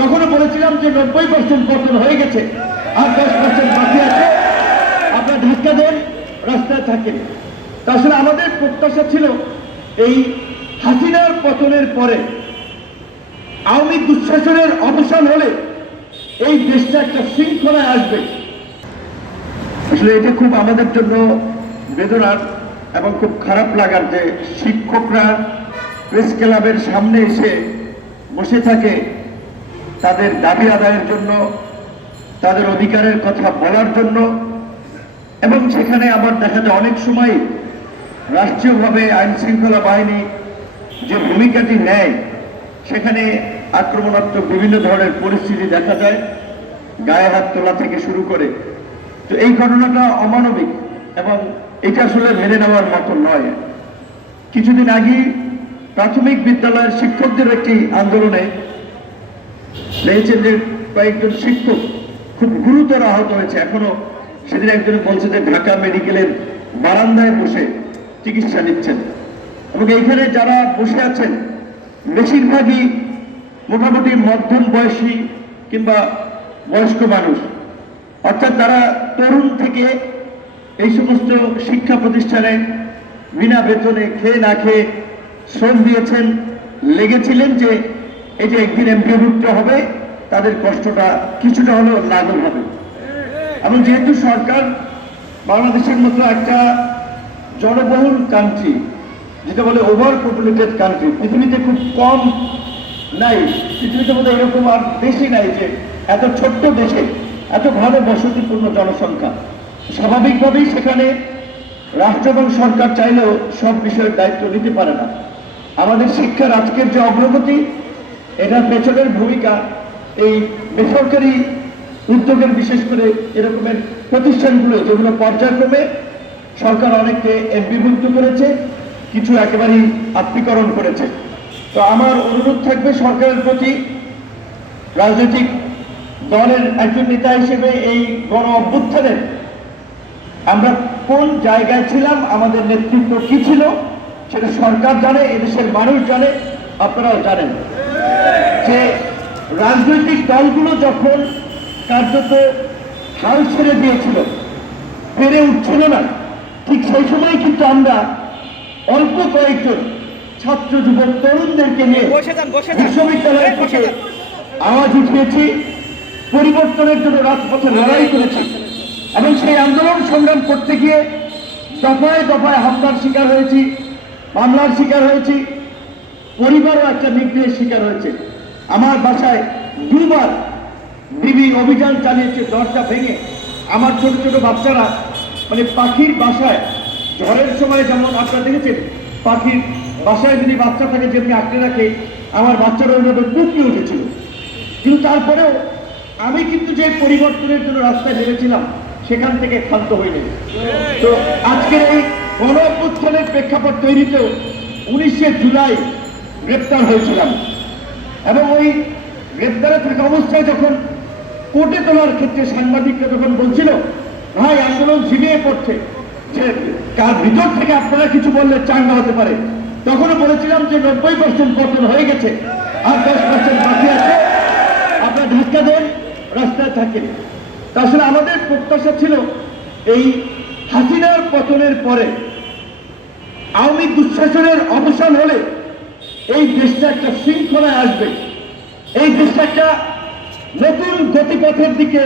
তখনও বলেছিলাম যে 90% পতন হয়ে গেছে, আর 10% বাকি আছে, আপনারা ধাক্কা দেন, রাস্তায় থাকেন। আসলে আমাদের প্রত্যাশা ছিল এই হাসিনার পতনের পরে আওয়ামী দুঃশাসনের অবসান হলে এই দেশটা একটা শৃঙ্খলায় আসবে। আসলে এটা খুব আমাদের জন্য বেদনার এবং খুব খারাপ লাগার যে শিক্ষকরা প্রেস ক্লাবের সামনে এসে বসে থাকে তাদের দাবি আদায়ের জন্য, তাদের অধিকারের কথা বলার জন্য, এবং সেখানে আবার দেখা যায় অনেক সময় রাষ্ট্রীয়ভাবে আইন শৃঙ্খলা বাহিনী যে ভূমিকাটি নেয় সেখানে আক্রমণাত্মক বিভিন্ন ধরনের পরিস্থিতি দেখা যায়, গায়ে হাত তোলা থেকে শুরু করে। তো এই ঘটনাটা অমানবিক এবং এটা আসলে মেনে নেওয়ার মতো নয়। কিছুদিন আগে প্রাথমিক বিদ্যালয়ের শিক্ষকদের একটি আন্দোলনে দেখেছেন যে কয়েকজন শিক্ষক খুব গুরুতর আহত হয়েছে। এখনো সেদিন একজন বলছে যে ঢাকা মেডিকেলের বারান্দায় বসে চিকিৎসা নিচ্ছেন, এবং এইখানে যারা বসে আছেন বেশিরভাগই মোটামুটি মধ্যম বয়সী কিংবা বয়স্ক মানুষ, অর্থাৎ তারা তরুণ থেকে এই সমস্ত শিক্ষা প্রতিষ্ঠানে বিনা বেতনে খেয়ে না খেয়ে শ্রম দিয়েছেন, লেগেছিলেন যে এই যে একদিন এমপিভুক্ত হবে তাদের কষ্টটা কিছুটা হলেও লাঘব হবে। এবং যেহেতু সরকার বাংলাদেশের মতো একটা জনবহুল কান্ট্রি, যেটা বলে ওভার পপুলেটেড কান্ট্রি, পৃথিবীতে খুব কম নাই, পৃথিবীতে বোধহয় এরকম আর দেশই নাই যে এত ছোট্ট দেশে এত ভালো বসতিপূর্ণ জনসংখ্যা। স্বাভাবিকভাবেই সেখানে রাষ্ট্র এবং সরকার চাইলেও সব বিষয়ের দায়িত্ব নিতে পারে না। আমাদের শিক্ষার আজকের যে অগ্রগতি, এটার পেছনের ভূমিকা এই বেসরকারি উদ্যোগের, বিশেষ করে এরকমের প্রতিষ্ঠানগুলো যেগুলো পর্যায়ক্রমে সরকার অনেককে এমপিভুক্ত করেছে, কিছু একেবারেই আত্মীকরণ করেছে। তো আমার অনুরোধ থাকবে সরকারের প্রতি, রাজনৈতিক দলের একজন নেতা হিসেবে এই গণ অভ্যুত্থানের আমরা কোন জায়গায় ছিলাম, আমাদের নেতৃত্ব কি ছিল সেটা সরকার জানে, এদেশের মানুষ জানে, আপনারাও জানেন। যে রাজনৈতিক দলগুলো যখন কার্যত হাল ছেড়ে দিয়েছিল, পেরে উঠছিল না, ঠিক সেই সময় কিন্তু আমরা অল্প কয়েকজন ছাত্র যুবক তরুণদেরকে নিয়ে বিশ্ববিদ্যালয়ের থেকে আওয়াজ উঠিয়েছি, পরিবর্তনের জন্য রাজপথে লড়াই করেছি, এবং সেই আন্দোলন সংগ্রাম করতে গিয়ে দফায় দফায় হামলার শিকার হয়েছি, মামলার শিকার হয়েছি, পরিবারও একটা নির্দেশের শিকার হয়েছে। আমার বাসায় দুবার বিবি অভিযান চালিয়েছে, দরজা ভেঙে। আমার ছোট ছোট বাচ্চারা মানে পাখির বাসায় ঝড়ের সময় যেমন আপনারা দেখেছেন পাখির বাসায় যদি বাচ্চা থাকে যেমনি আঁকড়ে রাখে, আমার বাচ্চারা ওইভাবে কুঁকড়ে উঠেছিল। কিন্তু তারপরেও আমি কিন্তু যে পরিবর্তনের জন্য রাস্তায় নেমেছিলাম সেখান থেকে ক্ষান্ত হইনি। তো আজকের এই গণ অভ্যুত্থানের প্রেক্ষাপট তৈরিতেও 19শে জুলাই গ্রেপ্তার হয়েছিলাম, এবং ওই গ্রেপ্তারে থাকা অবস্থায় যখন কোর্টে তোলার ক্ষেত্রে সাংবাদিকরা যখন বলছিল ভাই আন্দোলন ঝিমিয়ে পড়ছে, যে কার ভিতর থেকে আপনারা কিছু বললে চাঙ্গা হতে পারে, তখনও বলেছিলাম যে 90% পতন হয়ে গেছে, আর 10% বাকি আছে, আপনারা ধাক্কা দেন, রাস্তায় থাকেন। আসলে আমাদের প্রত্যাশা ছিল এই হাসিনার পতনের পরে আওয়ামী দুঃশাসনের অবসান হলে এই দেশটা একটা শৃঙ্খলায় আসবে, এই দেশটা একটা নতুন গতিপথের দিকে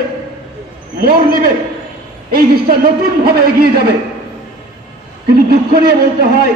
মোড় নেবে, এই দেশটা নতুন ভাবে এগিয়ে যাবে। কিন্তু দুঃখ নিয়ে বলতে হয়